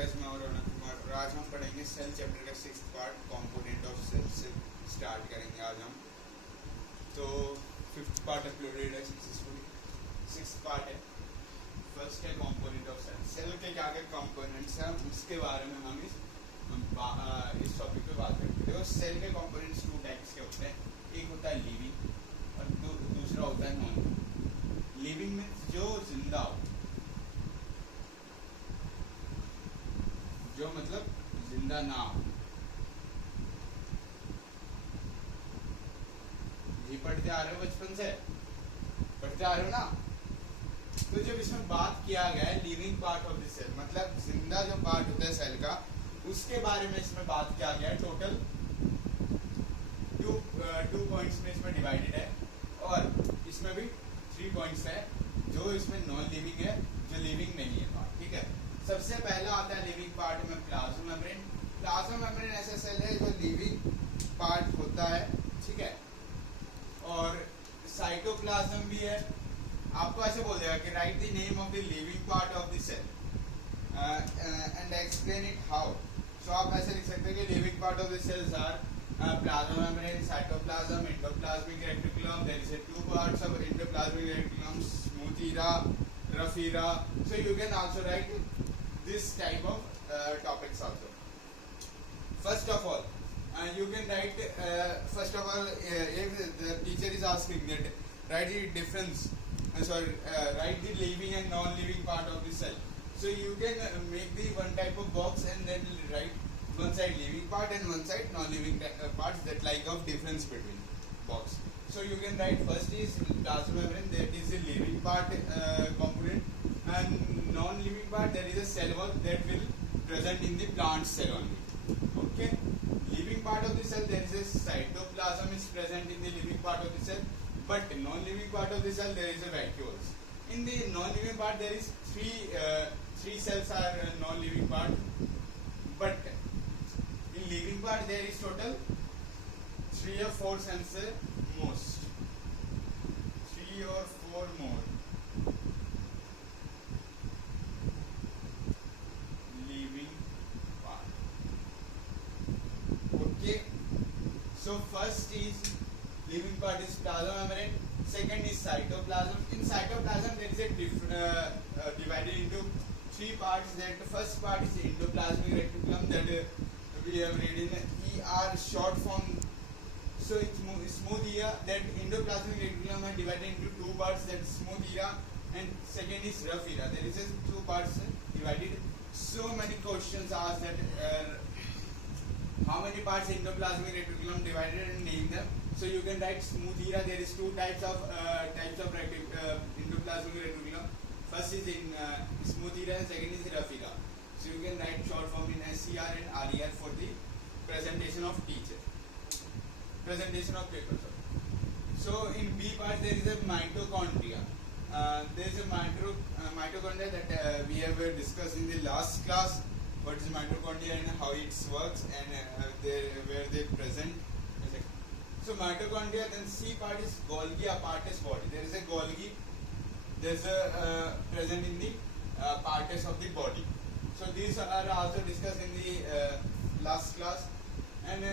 Guys, मैं और आज हम पढ़ेंगे सेल चैप्टर का 6th part component of cell से स्टार्ट करेंगे आज हम। तो 5th पार्ट अपलोडेड है सक्सेसफुली, 6th पार्ट है। फर्स्ट है कंपोनेंट ऑफ सेल। सेल के क्या क्या कंपोनेंट्स हैं उसके बारे में हम इस टॉपिक पे बात करेंगे। देखो, सेल के कंपोनेंट्स 2 टाइप्स के होते हैं। एक होता है लिविंग और दूसरा होता है नॉन लिविंग। लिविंग में जो जिंदा हो, जो मतलब जिंदा ना हो। जी पढ़ते आ रहे हो, बचपन से पढ़ते आ रहे हो ना। तो जब इसमें बात किया गया है living part of the cell, मतलब जिंदा जो पार्ट होता है सेल का, उसके बारे में इसमें बात किया गया है। टोटल टू पॉइंट्स में इसमें डिवाइडेड है और इसमें भी 3 पॉइंट्स है, जो इसमें नॉन लिविंग है, जो लिविंग नहीं है पार्ट। ठीक है, सबसे पहला आता है लिविंग पार्ट में प्लाज्मा मेम्ब्रेन। प्लाज्मा मेम्ब्रेन ऐसा सेल है जो लिविंग पार्ट होता है। ठीक है, और साइटोप्लाज्म भी है। आपको ऐसे बोल देगा कि write the name of the living part of the cell and explain it how. So आप ऐसे लिख सकते हैं कि living part of the cells are plasma membrane, cytoplasm, endoplasmic reticulum. There is 2 parts of endoplasmic reticulum: smooth era, rough era. So you can also write this type of topics also. First of all, you can write first of all, if the teacher is asking that write the difference, write the living and non-living part of the cell. So you can make the one type of box and then write one side living part and one side non-living parts, that like of difference between box. So you can write first is plasma membrane, that is the living part component, and non-living part, there is a cell wall that will present in the plant cell only. Okay, living part of the cell, there is a cytoplasm is present in the living part of the cell, but non-living part of the cell there is a vacuoles. In the non-living part there is three cells are non-living part, but in living part there is total 3 or 4 cells most, 3 or 4 more living part. Okay, so first is living part is plasma membrane, second is cytoplasm. In cytoplasm there is a divided into 3 parts. That the first part is endoplasmic reticulum, that we have read in ER short form. So it's smooth era. That endoplasmic reticulum are divided into 2 parts, that smooth era, and second is rough era. There is 2 parts divided. So many questions asked that how many parts endoplasmic reticulum divided and name them. So you can write smooth era. There is 2 types of endoplasmic reticulum. First is in smooth era and second is rough era. So you can write short form in SCR and RER for the presentation of teacher, presentation of paper. So in B part there is a mitochondria. There is a mitochondria that we have discussed in the last class. What is mitochondria and how it works and where they present. So mitochondria. Then C part is Golgi apparatus body. There is a Golgi. There is a present in the parts of the body. So these are also discussed in the last class. And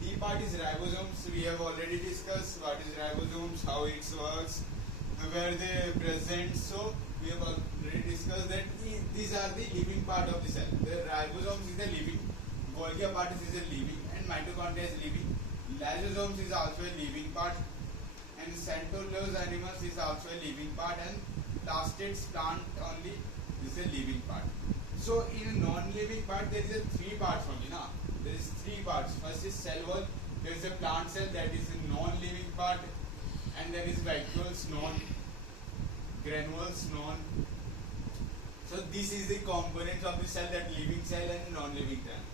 D part is ribosomes. We have already discussed what is ribosomes, how it works, where they present. So we have already discussed that these are the living part of the cell. The ribosomes is the living, Golgi apparatus is a living, and mitochondria is living. Lysosomes is also a living part, and centrolose animals is also a living part, and plastids plant only is a living part. So in a non-living part there is 3 parts only. Now there is 3 parts. First is cell wall. There is a plant cell, that is a non-living part, and there is vacuoles, granules, So this is the components of the cell, that living cell and non-living cell.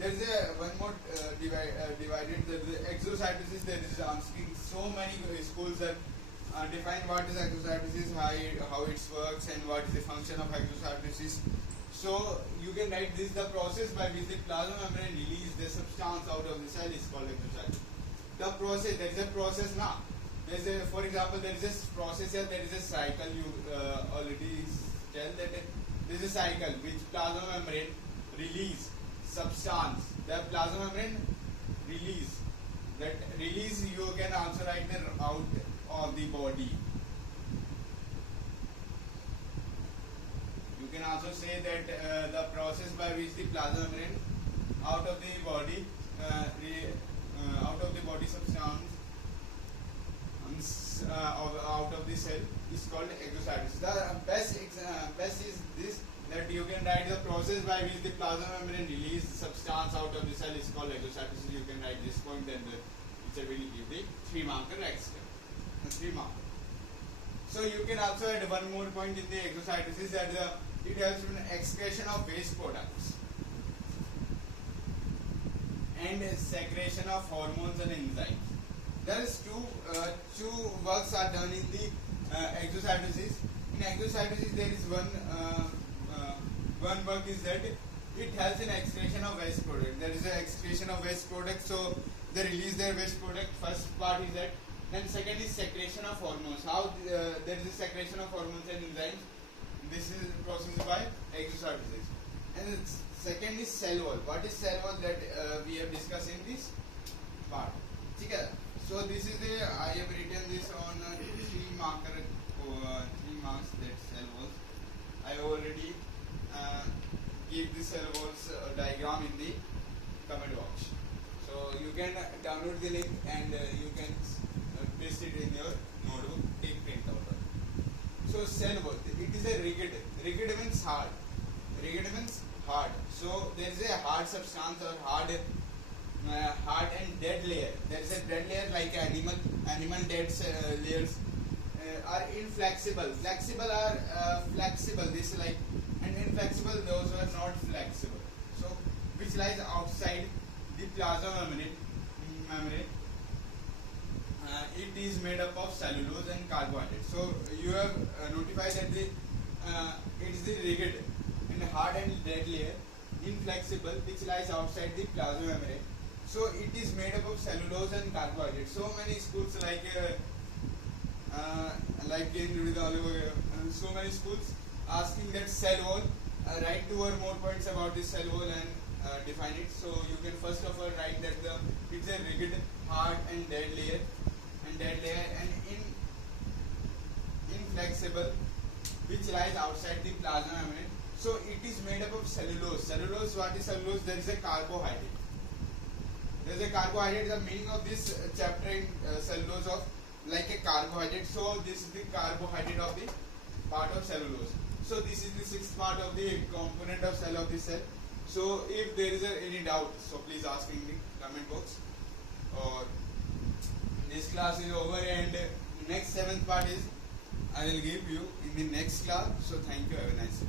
There is one more divided. There is exocytosis. There is asking so many schools that define what is exocytosis, how it works, and what is the function of exocytosis. So you can write this: the process by which the plasma membrane release the substance out of the cell is called exocytosis. The process, there is a process now. There is a, for example, there is a process here. There is a cycle. You already tell that there is a cycle which plasma membrane release substance. The plasma membrane release. That release you can also write the out of the body. You can also say that the process by which the plasma membrane out of the body substance out of the cell is called exocytosis. The best is this, that you can write the process by which the plasma membrane release substance out of the cell is called exocytosis. You can write this point, then the teacher will give the 3 marker extra. 3 marker. So you can also add one more point in the exocytosis, that it helps in excretion of waste products and secretion of hormones and enzymes. There is two works are done in the exocytosis. In exocytosis, there is one work is that it helps in excretion of waste product. There is an excretion of waste product, so they release their waste product. First part is that. Then second is secretion of hormones. How there is a secretion of hormones and enzymes. This is processed by exocytosis. And second is cell wall. What is cell wall? That we have discussed in this part. Okay. So this is the, I have written this on 3 marker, 3 marks, that cell walls. I already give the cell walls diagram in the comment box. So you can download the link and you can paste it in your notebook, take print out of it. So cell wall, it is a rigid. Rigid means hard. Rigid means hard. So there is a hard substance or hard and dead layer. There is a dead layer like animal dead layers are inflexible. Flexible are flexible. This like, and inflexible those who are not flexible. So which lies outside the plasma membrane. It is made up of cellulose and carbohydrate. So you have notified that the it is the rigid and hard and dead layer, inflexible, which lies outside the plasma membrane. So it is made up of cellulose and carbohydrate. So many schools like so many schools asking that cell wall. Write 2 or more points about this cell wall and define it. So you can first of all write that it's a rigid, hard and dead layer, and inflexible, which lies outside the plasma membrane. So it is made up of cellulose. Cellulose, what is cellulose? There is a carbohydrate. There is a carbohydrate. The meaning of this chapter in cellulose of like a carbohydrate. So this is the carbohydrate of the part of cellulose. So this is the 6th part of the component of cell of the cell. So if there is any doubt, so please ask in the comment box. Or this class is over, and next 7th part is I will give you in the next class. So thank you. Have a nice day.